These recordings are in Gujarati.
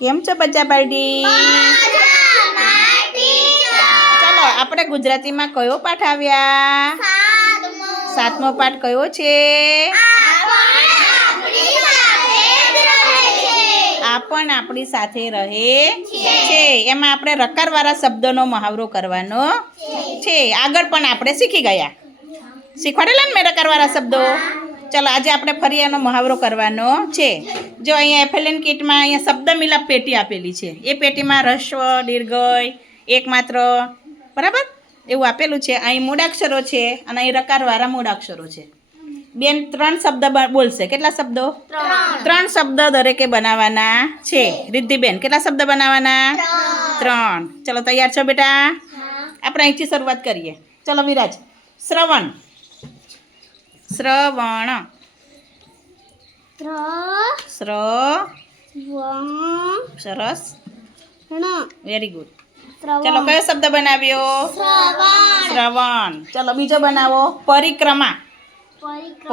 કેમ છો બચ્ચા પાર્ટી ચાલો, આપણે ગુજરાતીમાં કયો પાઠ આવ્યા? સાતમો પાઠ કયો છે? આ પણ આપણી સાથે રહે છે. એમાં આપણે રકારવાળા શબ્દોનો મહાવરો કરવાનો છે. આગળ પણ આપણે શીખી ગયા. શીખવાડેલા ને મેં રકારવાળા શબ્દો? ચાલો આજે આપણે ફરી એનો મહાવરો કરવાનો છે. જો અહીંયા એફએલએન કિટમાં અહીંયા શબ્દ મિલાપ પેટી આપેલી છે. એ પેટીમાં રસ્વ દીર્ઘય એકમાત્ર બરાબર? એવું આપેલું છે. અહીં મૂળાક્ષરો છે અને અહીં રકારવાળા મૂળાક્ષરો છે. બેન ત્રણ શબ્દ બોલશે. કેટલા શબ્દો? ત્રણ. શબ્દ દરેકે બનાવવાના છે. રિદ્ધિબેન કેટલા શબ્દ બનાવવાના? ત્રણ. ચલો તૈયાર છો બેટા? આપણે અહીંથી શરૂઆત કરીએ. ચલો વિરાજ. શ્રવણ. શ્રવણ. શ્ર સરસ. વેરી ગુડ ચલો કયો શબ્દ બનાવ્યો? શ્રવણ. ચલો બીજો બનાવો. પરિક્રમા. પ.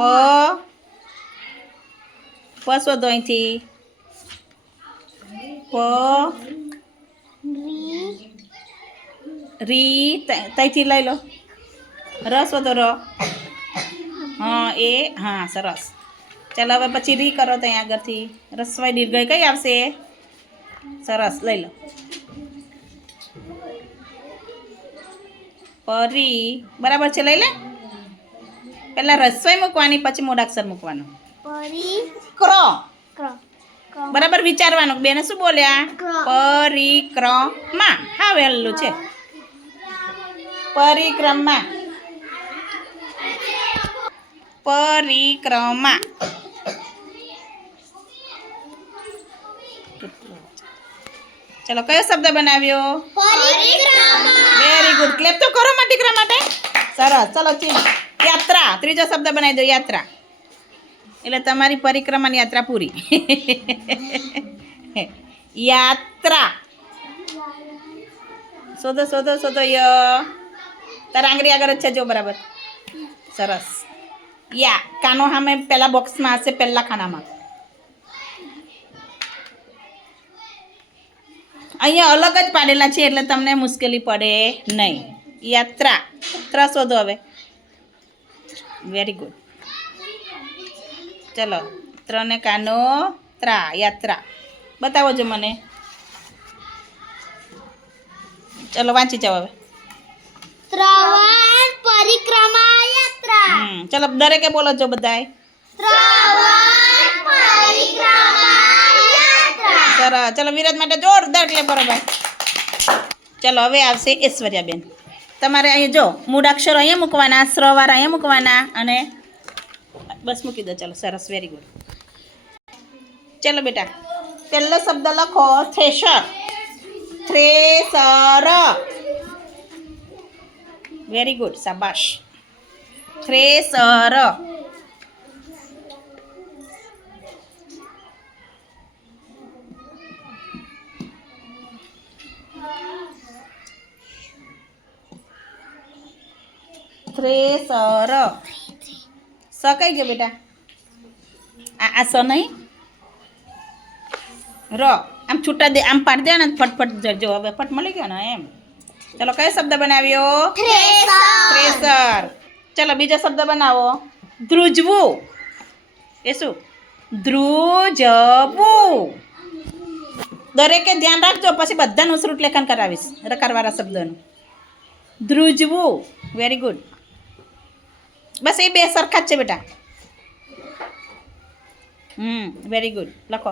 પ શોધો અહીંથી. પ. રી. ત- લઈ લો. રસ વધો ર. હા એ હા સરસ. ચાલો હવે પછી રી કરો ત્યાં આગળથી. રસવાઈ દીર્ઘય કઈ આવશે? સરસ લઈ લો. પરી. બરાબર છે લઈ લે? પહેલા રસવાઈ મૂકવાની પછી મોડાક્ષર મૂકવાનું. ક્રો. બરાબર વિચારવાનું. બેને શું બોલ્યા? પરિક્રમા. હા વહેલું છે. પરિક્રમા. પરિક્રમા ચલો કયો શબ્દ બનાવ્યો? વેરી ગુડ ક્લેપ તો કરો માં દીકરા માટે. સરસ. ચલો ચીન યાત્રા. ત્રીજો શબ્દ બનાવી દો યાત્રા. એટલે તમારી પરિક્રમાની યાત્રા પૂરી. યાત્રા. શોધો શોધો શોધો ય. તારા આંગળી આગળ જ છે જો બરાબર. સરસ. યા કાનો સામે પહેલા બોક્સમાં હશે પહેલા ખાનામાં અહીંયા અલગ જ પાડેલા છે એટલે તમને મુશ્કેલી પડે નહીં યાત્રા ત્રા શોધો હવે વેરી ગુડ ચલો ત્રણે કાનો ત્રા યાત્રા બતાવો જો મને ચલો વાંચી જાઓ હવે શ્રવણ પરિક્રમા યાત્રા હમ ચલો દરેકે બોલો છો બધાય. સરસ ચલો વિરાજ માટે જોરદાર એટલે બરોબર ચલો હવે આવશે ઐશ્વર્યાબેન. તમારે અહીં જો મૂળાક્ષરો અહીંયા મૂકવાના સ્રવાળા અહીંયા મૂકવાના અને બસ મૂકી દો ચલો સરસ વેરી ગુડ ચલો બેટા પહેલો શબ્દ લખો થ્રેશર થ્રેસર વેરી ગુડ શાબાશ. થ્રેસર. થ્રેસર. સકાઈ કઈ ગયો બેટા. આ આ સ નહીં. ર. આમ છૂટા દે આમ પાડી દે ને ફટફટ જજો. હવે ફટ મળી ગયો ને એમ. ચલો કયો શબ્દ બનાવ્યો? થ્રેસર. ચલો બીજો શબ્દ બનાવો ધ્રુજવું એ શું ધ્રુજવું દરેકે ધ્યાન રાખજો પછી બધાનું શ્રુત લેખન કરાવીશ રકારવાળા શબ્દોનું ધ્રુજવું વેરી ગુડ બસ એ બે સરખા જ છે બેટા હમ વેરી ગુડ લખો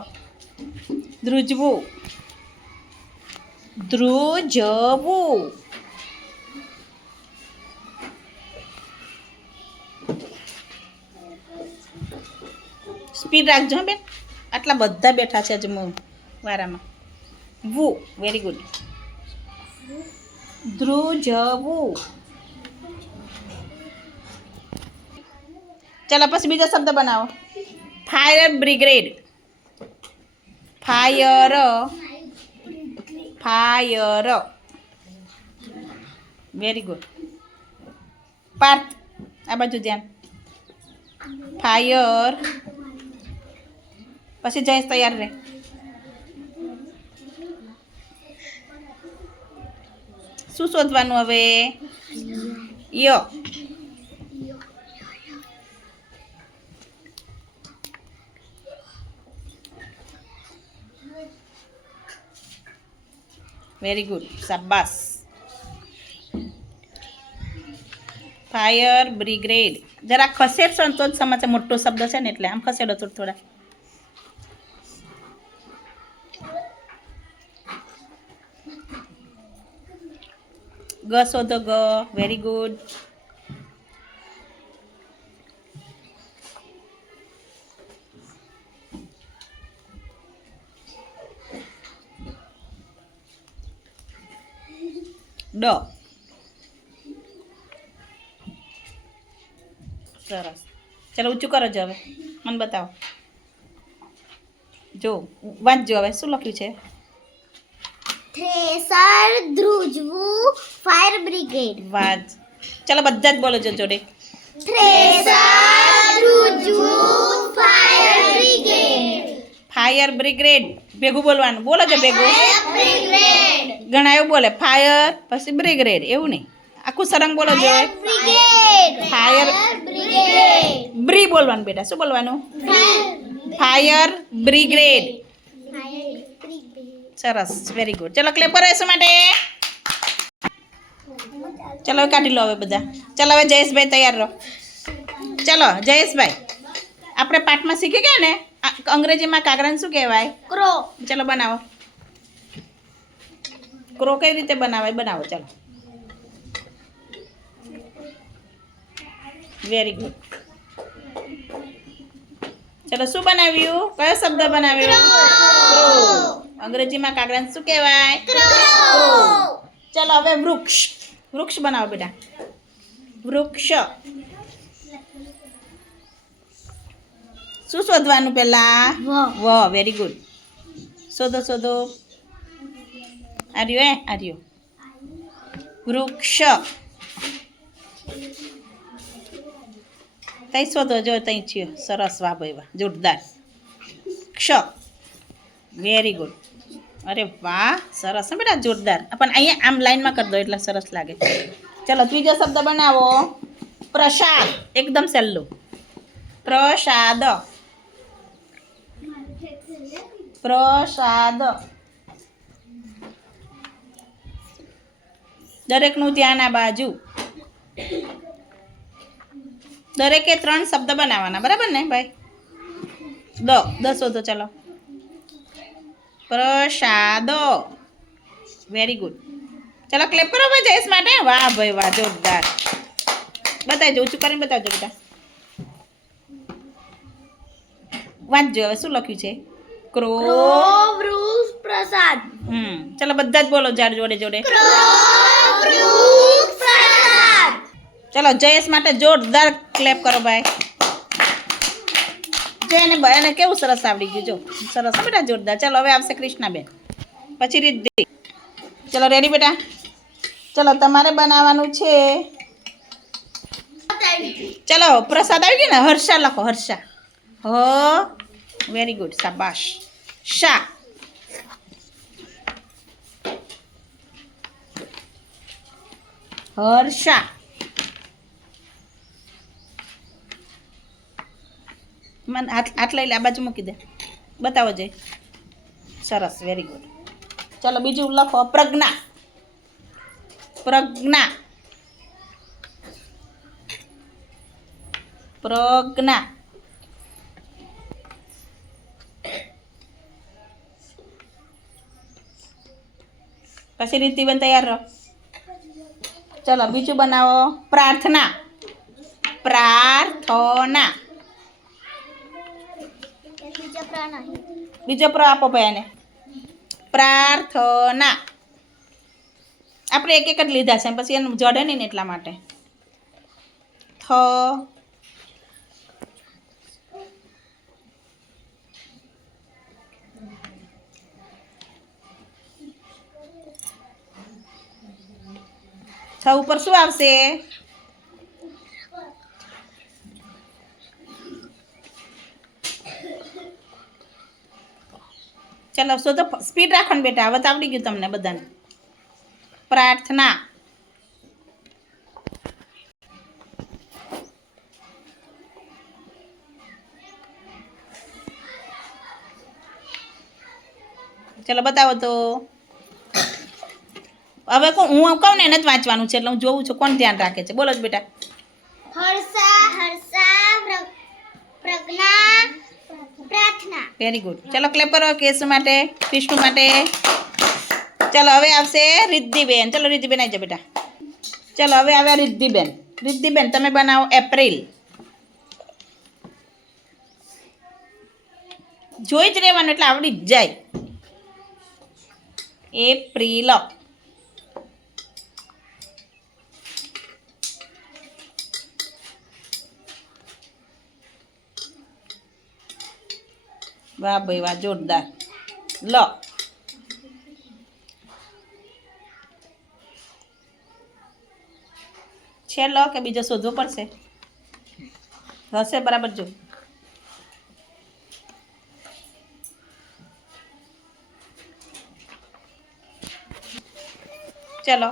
ધ્રુજવું ધ્રુજવું સ્પીડ રાખજો બેન. આટલા બધા બેઠા છે આજે વારામાં. વુ વેરી ગુડ ધ્રુજવું. ચાલો, પછી બીજો શબ્દ બનાવો. Fire brigade fire fire very good Parth આ બાજુ ધ્યાન. ફાયર પછી જઈશ તૈયાર રહે શું શોધવાનું હવે? યો. વેરી ગુડ શાબાસ ફાયર બ્રિગ્રેડ જરા ખસેડશો ને તો જ સમાચાર, મોટો શબ્દ છે ને એટલે આમ ખસેડો થોડા થોડા. ગ શોધો ગ. વેરી ગુડ ડ. સરસ. ચાલો ઊંચું કરો જો હવે. મને બતાવો. જો, વાંચજો હવે. શું લખ્યું છે? થ્રેસર ધ્રુજવું ફાયર બ્રિગેડ. વાત. ચાલો બધા જ બોલો છો જોડે. થ્રેસર ધ્રુજવું ફાયર બ્રિગેડ. Fire brigade. ભેગું બોલવાનું. બોલો છો ભેગું. ઘણા એવું બોલે. ફાયર પછી બ્રિગેડ. એવું નહીં. આખું સરંગ બોલો છો ફાયર બ્રિગેડ. બ્રી બોલવાનું બેટા. શું બોલવાનું? Fire brigade. સરસ વેરી ગુડ ચલો ક્લેપ કરો એસો માટે. ચલો હવે કાઢી લો હવે બધા. ચલો હવે જયેશભાઈ તૈયાર રહો. ચલો જયેશભાઈ આપણે પાઠમાં શીખી ગયા ને? આ અંગ્રેજીમાં કાગરાને શું કહેવાય? ક્રો. ચલો બનાવો. ક્રો કઈ રીતે બનાવાય? બનાવો ચલો. વેરી ગુડ ચલો શું બનાવ્યું? કયો શબ્દ બનાવ્યો? અંગ્રેજીમાં કાગડાને શું કહેવાય? ચલો હવે વૃક્ષ. વૃક્ષ બનાવો બેટા. વૃક્ષ. શું શોધવાનું પહેલા. વ. વેરી ગુડ શોધો શોધો. આર્યો એ આર્યો વૃક્ષ. તઈ શોધો, જો તઈ છે સરસ વાહ એવા, જોરદાર. ક્ષ. વેરી ગુડ અરે વાહ, સરસ. બેટા, જોરદાર. પણ અહીંયા આમ લાઈનમાં કરી દો, એટલે સરસ લાગે. ચલો, ત્રીજો શબ્દ બનાવો. પ્રસાદ. એકદમ સહેલું પ્રસાદ. પ્રસાદ. દરેકનું ધ્યાન આ બાજુ. દરેકે ત્રણ શબ્દ બનાવવાના બરાબર ને ભાઈ? દ દસો તો ચલો. પ્રસાદ. વેરી ગુડ ચલો ક્લેપ કરો ભાઈ જયેશ માટે. વાહ ભાઈ વાહ જોરદાર. બતાવજો ઊંચું કરીને બતાવજો બધા. વાંચજો હવે શું લખ્યું છે? ક્રો પ્રસાદ. હમ ચલો બધા જ બોલો જાર જોડે જોડે. ક્રો ચલો, જયેશ માટે જોરદાર ક્લેપ કરો ભાઈ. જો એને એને કેવું સરસ આવડી ગયું, જો. સરસ બેટા, જોરદાર. ચલો, હવે આવશે કૃષ્ણાબેન. પછી રિદ્ધિ. ચલો રેડી બેટા? ચલો, તમારે બનાવવાનું છે. ચલો, પ્રસાદ આવી ગયો ને? હર્ષા લખો, હર્ષા. હ વેરી ગુડ શાબાશ. શા? હર્ષા. મને આટલા લઈ આ બાજુ મૂકી દે. બતાવો જય. સરસ વેરી ગુડ ચલો બીજું લખો. પ્રજ્ઞા. પ્રજ્ઞા. પ્રજ્ઞા. પછી રીતિબેન તૈયાર રહો. ચલો બીજું બનાવો. પ્રાર્થના. પ્રાર્થના. બીજા પ્ર આપો ભાઈ એને પ્રાર્થના. આપણે એક એક જ લીધા છે, પછી એનું જડે નહીં એટલા માટે. થ. છ ઉપર શું આવશે? ચલાવશો તો સ્પીડ રાખો ને બેટા, હવે આવડી ગયું તમને બધાને. પ્રાર્થના. ચલો, બતાવો તો. હવે હું કહું ને એને જ વાંચવાનું છે, એટલે હું જોઉં છું કોણ ધ્યાન રાખે છે. બોલો જ બેટા. હર્ષા હર્ષા પ્રજ્ઞા પ્રાર્થના. વેરી ગુડ ચલો ક્લેપ કરો કેસુ માટે, વિષ્ણુ માટે. ચલો હવે આવશે રિદ્ધિબેન. ચલો રિદ્ધિબેન આવી જાઓ બેટા. ચલો હવે આવ્યા રિદ્ધિબેન. રિદ્ધિબેન, તમે બનાવો એપ્રિલ. જોઈ જ રહેવાનું એટલે આવડી જ જાય. એપ્રિલ. વાહ ભાઈ, વાહ, જોરદાર. લો. છે લો કે બીજો શોધવો પડશે? હશે બરાબર જો. ચલો.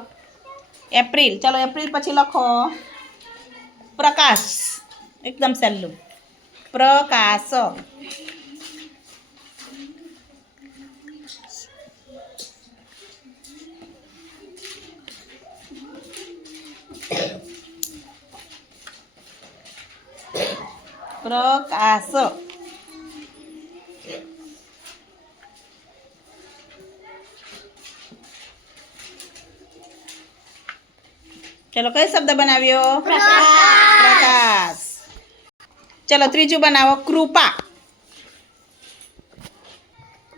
એપ્રિલ. ચલો, એપ્રિલ પછી લખો. પ્રકાશ. એકદમ સહેલું. પ્રકાશ. પ્રકાશ ચલો કયો શબ્દ બનાવ્યો પ્રકાશ ચલો ત્રીજું બનાવો કૃપા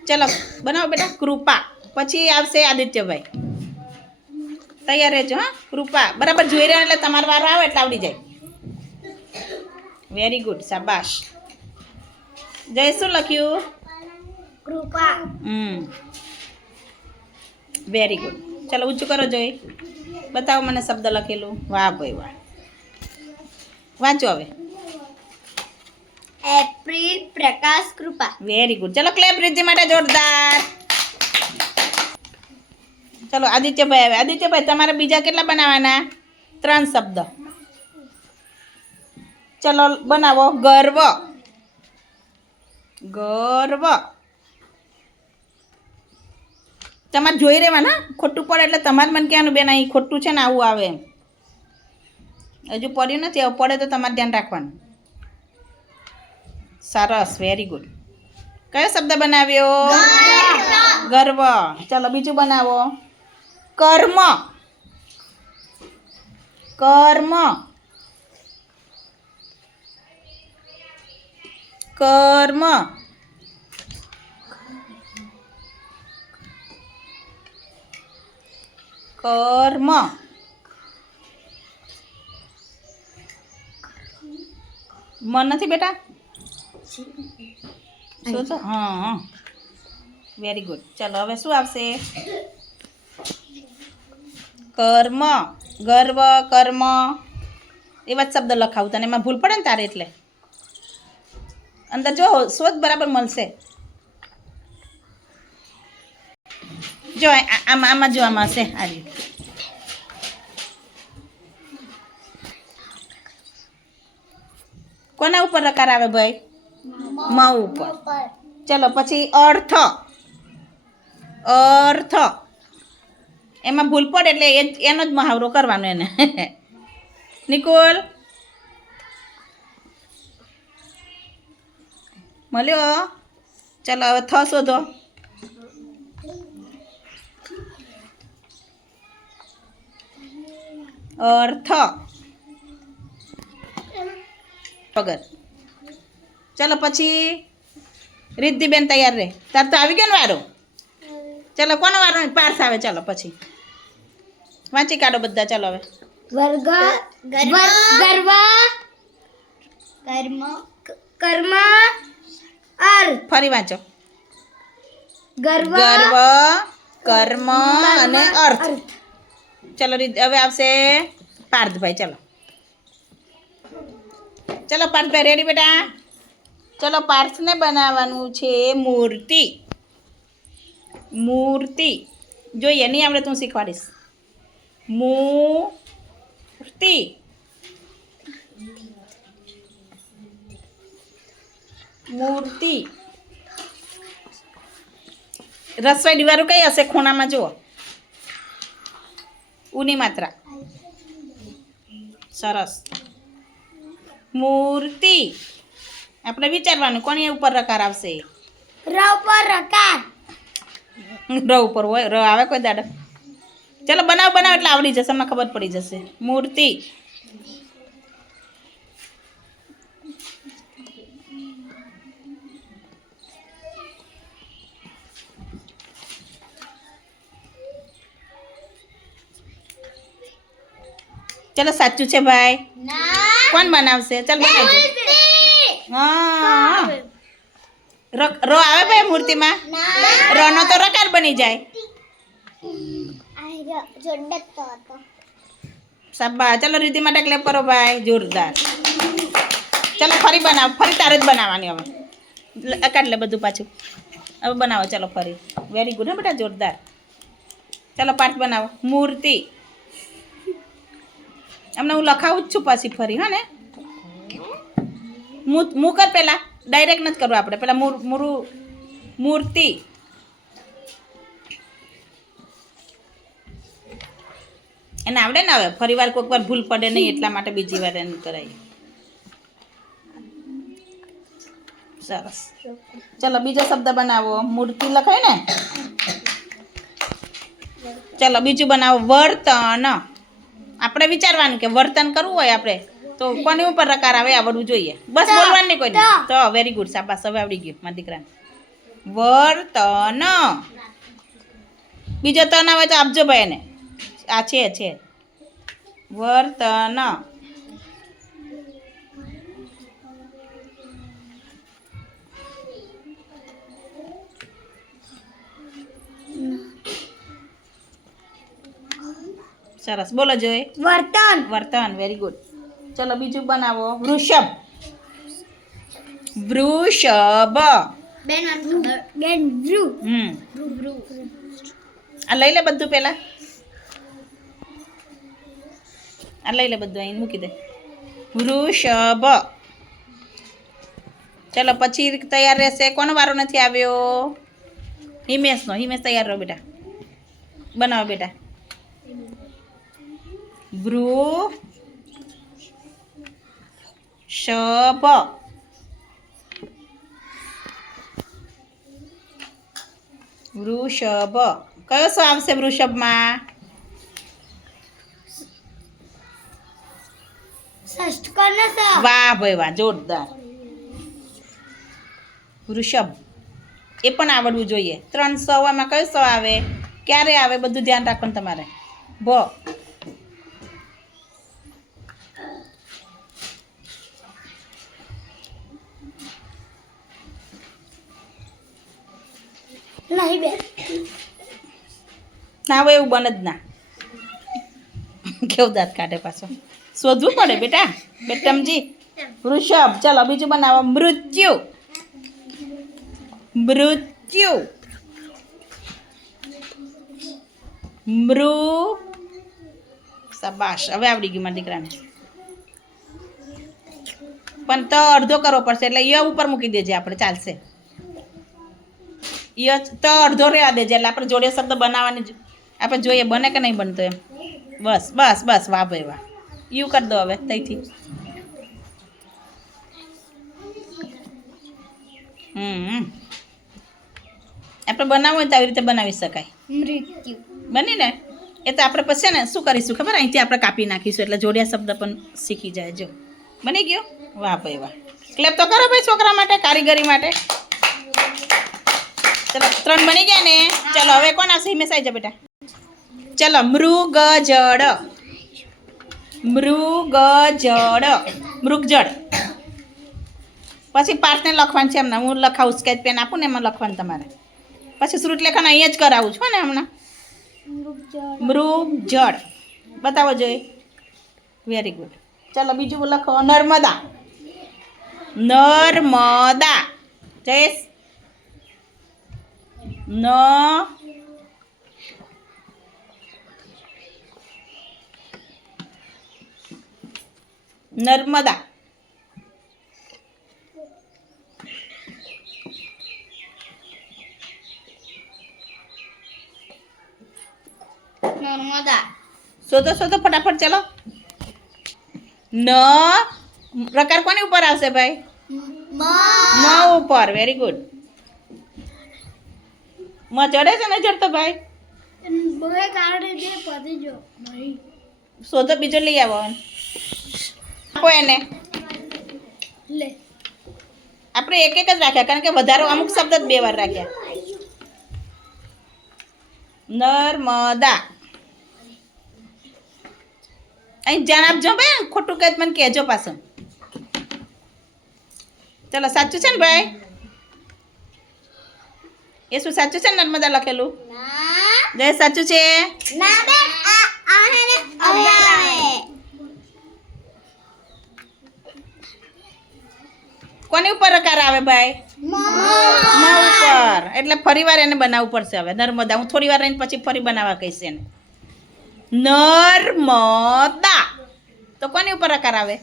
ચલો બનાવો બેટા કૃપા પછી આવશે આદિત્યભાઈ. તૈયાર રહેજો હા? કૃપા. બરાબર જોઈ રહ્યા એટલે તમારો વારો આવે એટલે આવડી જાય. વેરી ગુડ શાબાશ. જય શું લખ્યું? કૃપા. હમ. વેરી ગુડ ચાલો ઊંચું કરો જોઈ. બતાવો મને શબ્દ લખેલું. વાહ ભાઈ વાહ. વાંચો હવે. April Prakash Krupa very good ચલો ક્લેપ રીતિ માટે જોરદાર. ચલો આદિત્યભાઈ આવે. આદિત્યભાઈ તમારે બીજા કેટલા બનાવવાના ત્રણ શબ્દ. ચલો બનાવો. ગર્વ. ગર્વ. તમારે જોઈ રહેવાના? ખોટું પડે એટલે તમારે મને કહેવાનું બેન અહીં ખોટું છે ને આવું આવે એમ. હજુ પડ્યું નથી હવે પડે તો તમારે ધ્યાન રાખવાનું. સરસ વેરી ગુડ કયો શબ્દ બનાવ્યો? ગર્વ. ચાલો બીજું બનાવો. કર્મ. કર્મ. કર્મ. કર્મ. મન નથી બેટા? શું હા વેરી ગુડ ચાલો, હવે શું આવશે? કર્મ ગર્વ કર્મ. એવા જ શબ્દ લખાવું તને એમાં ભૂલ પડે ને તારે એટલે. અંદર જો શોધ બરાબર મળશે. જો આમાં આમાં જો આમાં હશે. આ. કોના ઉપર રકાર આવે ભાઈ? મ ઉપર. ચલો પછી અર્થ. અર્થ. એમાં ભૂલ પડે એટલે એ એનો જ મહાવરો કરવાનો એને. નિકોલ. મળ્યો? ચલો, હવે થ શોધો. અર્થ વગર ચલો, પછી રિદ્ધિબેન તૈયાર રહે. તાર તો આવી ગયો ને વારો? ચલો કોનો વારો? પાર્સ આવે ચાલો પછી. વાંચી કાઢો બધા ચાલો હવે. વર્ગ ગર્વ ગર્વ કર્મ કર્મ અર્થ. ફરી વાંચો. ગર્વ ગર્વ કર્મ અને અર્થ. ચલો રીત- હવે આવશે પાર્થભાઈ ચલો. ચલો પાર્થભાઈ રેડી બેટા? ચલો પાર્થને બનાવવાનું છે મૂર્તિ. મૂર્તિ. જોઈએ નહીં આવડે તું શીખવાડીશ. મૂર્તિ. મૂર્તિ. રસોઈ વાળું કઈ હશે ખૂણામાં જુઓ. ઉની માત્રા. સરસ. મૂર્તિ. આપણે વિચારવાનું કોની ઉપર રકાર આવશે? ર પર રકાર. ર ઉપર હોય રવ આવે કોઈ દાડો. ચલો બનાવ બનાવ એટલે આવડી જશે અમને ખબર પડી જશે. મૂર્તિ. ચલો સાચું છે ભાઈ. કોણ બનાવશે? ચાલ બનાવજો. હા. ર રો આવે ભાઈ મૂર્તિમાં? રનો તો રકાર બની જાય. સાબા ચાલો રીતિ માટે ક્લેપ કરો ભાઈ. જોરદાર. ચાલો ફરી બનાવો ફરી તારે જ બનાવવાની હવે. કાઢ લે બધું પાછું. હવે બનાવો ચાલો ફરી. વેરી ગુડ હે બેટા જોરદાર. ચાલો પાઠ બનાવો. મૂર્તિ. એમને હું લખાવું જ છું પાછી ફરી હા ને? મુ મુ પહેલાં ડાયરેક્ટ નથી કરવું આપણે. પેલા મૂર મૂરું મૂર્તિ. એને આવડે ને હવે? ફરી વાર કોઈક વાર ભૂલ પડે નહીં, એટલા માટે બીજી વાર એને કરાય સરસ. ચલો, બીજો શબ્દ બનાવો. મૂર્તિ લખાય ને? ચલો, બીજું બનાવો. વર્તન. આપણે વિચારવાનું કે વર્તન કરવું હોય આપણે? તો કોની ઉપર રકાર આવે આવડવું જોઈએ. બસ બોલવાનું નહીં કોઈ તો. વેરી ગુડ સાબાસ હવે આવડી ગયું મારા દીકરાને. વર્તન. બીજો તન આવે તો આપજો ભાઈ એને. આ છે છે. વર્તન. સરસ. બોલો જોઈએ વર્તન. વર્તન વેરી ગુડ ચલો બીજું બનાવો. વૃષભ. વૃષભ. બેન બેન વૃ હમ. આ લઈ લે બધું પેલા. આ લઈ લે બધું અહીં મૂકી દે. વૃષભ. ચલો પછી તૈયાર રહેશે. કોનો વારો નથી આવ્યો? હિમેશનો. હિમેશ તૈયાર રહો બેટા. બનાવો બેટા. વૃષભ વૃષભ. કયો સો આવશે વૃષભમાં? વાહ ભાઈ વાહ જોરદાર. વૃષભ. એ પણ આવડવું જોઈએ. ત્રણ સ એમાં કયો સો આવે? ક્યારે આવે? બધું ધ્યાન રાખવાનું તમારે. ભ. નહીં ના હોય એવું બને જ ના. કેવું દાંત કાઢે પાછો? શોધવું પડે બેટા. બેટમજી, વૃષભ, ચાલો બીજું બનાવો. મૃત્યુ. મૃત્યુ. મૃ સબાશ હવે આવડી ગયું મારા દીકરાને. પણ તો અડધો કરવો પડશે, એટલે ય ઉપર મૂકી દેજે આપણે. ચાલશે. ય તો અડધો રહેવા દેજે એટલે આપણે જોડે શબ્દ બનાવવાની આપણે જોઈએ બને કે નહીં બનતો એમ? બસ બસ બસ વાહ ભાઈ વાહ. યુ કરી દો હવે તઈથી. હમ આપણે બનાવવું હોય તો આવી રીતે બનાવી શકાય. મૃત્યુ. બની ને એ તો આપણે પછી ને શું કરીશું ખબર? અહીંથી આપણે કાપી નાખીશું એટલે જોડિયા શબ્દ પણ શીખી જાય જો. બની ગયો? વાહ ભાઈ વાહ. ક્લેપ તો કરો ભાઈ છોકરા માટે કારીગરી માટે. ચલો ત્રણ બની ગયા ને? ચલો, હવે આવશે? હિમેશ આવી જા બેટા. ચલો મૃગ જળ મૃગ જળ મૃગજળ. પછી પાર્ટને લખવાનું છે એમને. હું લખાવું સ્કેચ પેન આપું ને એમાં લખવાનું તમારે. પછી શ્રુત લેખન અહીંયા જ કરાવું છું ને હમણાં. મૃગ જળ બતાવો જોઈએ વેરી ગુડ ચલો, બીજું લખો. નર્મદા. નર્મદા. જયેશ. ન. નર્મદા. નર્મદા. શોધો શોધો ફટાફટ ચાલો. ન. પ્રકાર કોની ઉપર આવશે ભાઈ? મ. ઉપર. વેરી ગુડ મ ચડે છે ને ચડતો ભાઈ શોધો બીજો લઈ આવો આપો એને. લે. આપણે એક એક જ રાખ્યા કારણ કે વધારે અમુક શબ્દ જ બે વાર રાખ્યા. નર્મદા. અહીં જાણ આપજો ભાઈ ખોટું કહે મને કહેજો પાછું. ચલો સાચું છે ને ભાઈ? એ શું સાચું છે નર્મદા લખેલું જય સાચું છે ના બેન આ આ હે કોની ઉપર રકાર આવે ભાઈ મ ઉપર એટલે ફરી વાર એને બનાવવું પડશે હવે. નર્મદા હું થોડી વાર રહીને પછી ફરી બનાવવા કહીશ એને. નર્મદા. તો કોની ઉપર રકાર આવે?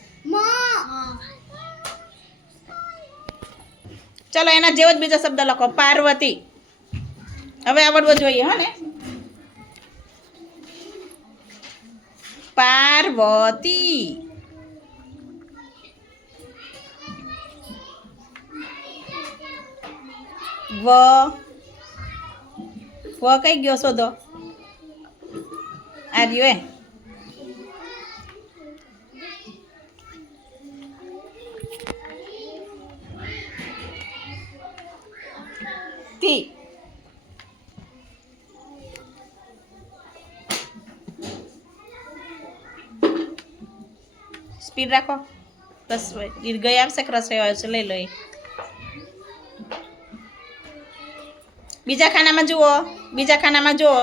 ચલો એના જેવો જ બીજો શબ્દ લખો. પાર્વતી. હવે આવડવો જોઈએ, હો ને. પાર્વતી. વ. વ કઈ ગયો શોધો? આ રહ્યો એ તી સ્પીડ રાખો. બસ, ગઈ આવશે કે રસોઈ આવશે લઈ લો બીજા ખાનામાં જુઓ, બીજા ખાનામાં જુઓ.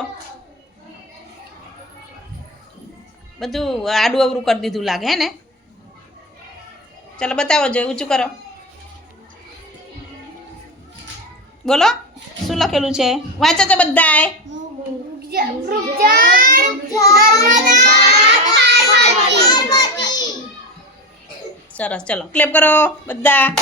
બધું આડું અવરું કરી દીધું લાગે, હે ને? ચાલો બતાવો જો ઊંચું કરો. બોલો, શું લખેલું છે? વાંચો તો બધાય. સરસ ચલો. ક્લેપ કરો બધા.